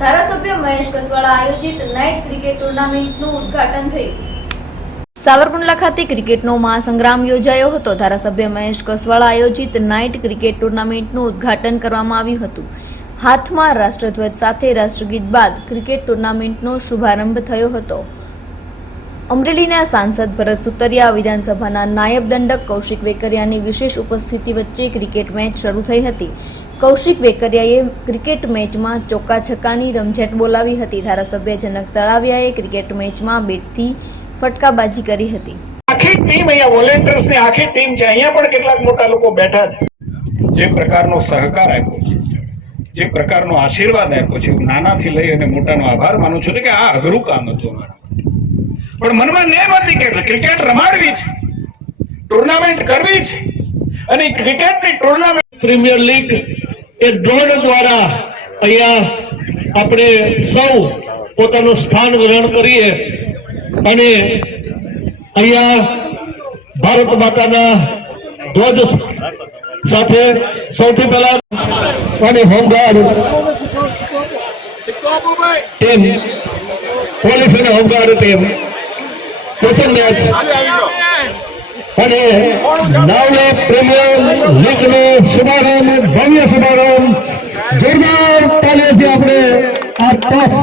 ધારાસભ્ય મહેશ કસવાળા આયોજિત night cricket ટુર્નામેન્ટનું ઉદ્ઘાટન થયું. સાવરકુંડલા ખાતે ક્રિકેટનો મહાસંગ્રામ યોજાયો હતો. ધારાસભ્ય મહેશ કસવાળા આયોજિત નાઇટ ક્રિકેટ ટુર્નામેન્ટનું ઉદ્ઘાટન કરવામાં આવ્યું હતું. હાથમાં રાષ્ટ્રધ્વજ સાથે રાષ્ટ્રગીત બાદ ક્રિકેટ ટુર્નામેન્ટનો શુભારંભ થયો હતો. અમરેલીના સાંસદ ભરત સુતરિયા, વિધાનસભાના નાયબ દંડક કૌશિક વેકરિયાની વિશેષ ઉપસ્થિતિ વચ્ચે ક્રિકેટ મેચ શરૂ થઈ હતી. કૌશિક વેકરિયાએ ક્રિકેટ મેચમાં ચોક્કા છક્કાની રમઝટ બોલાવી હતી. ધારાસભ્ય જનક તળાવિયાએ ક્રિકેટ મેચમાં બેટથી ફટકાબાજી કરી હતી. આખી ટીમ અહીંયા વોલેન્ટિયર્સ આખી ટીમ છે. અહીંયા પણ કેટલાક મોટા લોકો બેઠા છે. જે પ્રકારનો સહકાર આપ્યો છે, જે પ્રકારનો આશીર્વાદ આપ્યો છે નાનાથી લઈ અને મોટાનો આભાર માનું છું કે આ અઘરું કામ હતું અમારા. પણ મનમાં નેમ હતી કે ક્રિકેટ રમાડવી છે. ટુર્નામેન્ટ કરવી છે. અને ક્રિકેટની ટુર્નામેન્ટ પ્રીમિયર લીગ એ દોડ દ્વારા અહીંયા આપણે સૌ પોતાનું સ્થાન ગ્રહણ કરીએ અને અહીંયા ભારત માતાના ધ્વજ સાથે સૌથી પહેલા અને હોમગાર્ડ ટીમ પોલીસ અને હોમગાર્ડ ટીમ પ્રથમ મેચ અને નાવલી પ્રીમિયર લીગનો શુભારંભ, ભવ્ય શુભારંભ. જોરદાર તાલીઓથી આપણે આ ટોસ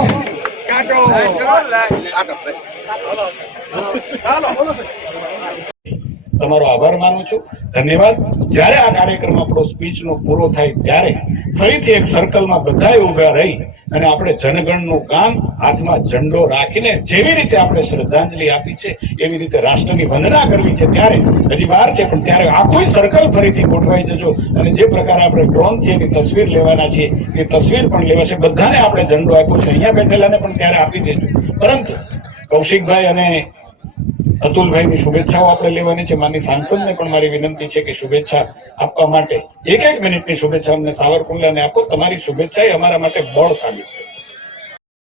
તમારો આભાર માનું છું. ધન્યવાદ. જ્યારે આ કાર્યક્રમ આપણો સ્પીચનો પૂરો થાય ત્યારે ફરીથી એક સર્કલમાં બધાએ ઊભા રહી અને આપણે જનગણનું કામ હાથમાં ઝંડો રાખીને જેવી રીતે આપણે શ્રદ્ધાંજલિ આપી છે, એવી રીતે રાષ્ટ્રની વંદના કરવી છે, ત્યારે હજી વાર છે, પણ ત્યારે આખું સર્કલ ફરીથી ગોઠવાઈ જજો. અને જે પ્રકારે આપણે ડ્રોનથી એની તસવીર લેવાના છે એ તસવીર પણ લેવાશે. બધાને આપણે ઝંડો આપ્યો છે. અહીંયા બેઠેલાને પણ ત્યારે આપી દેજો. પરંતુ કૌશિકભાઈ અને અતુલભાઈની શુભેચ્છાઓ આપણે લેવાની છે. માની સાંસદને પણ મારી વિનંતી છે કે શુભેચ્છા આપવા માટે એક એક મિનિટની શુભેચ્છા અમને સાવરકુંડલાને આપો. તમારી શુભેચ્છા એ અમારા માટે બળ સાબિત છે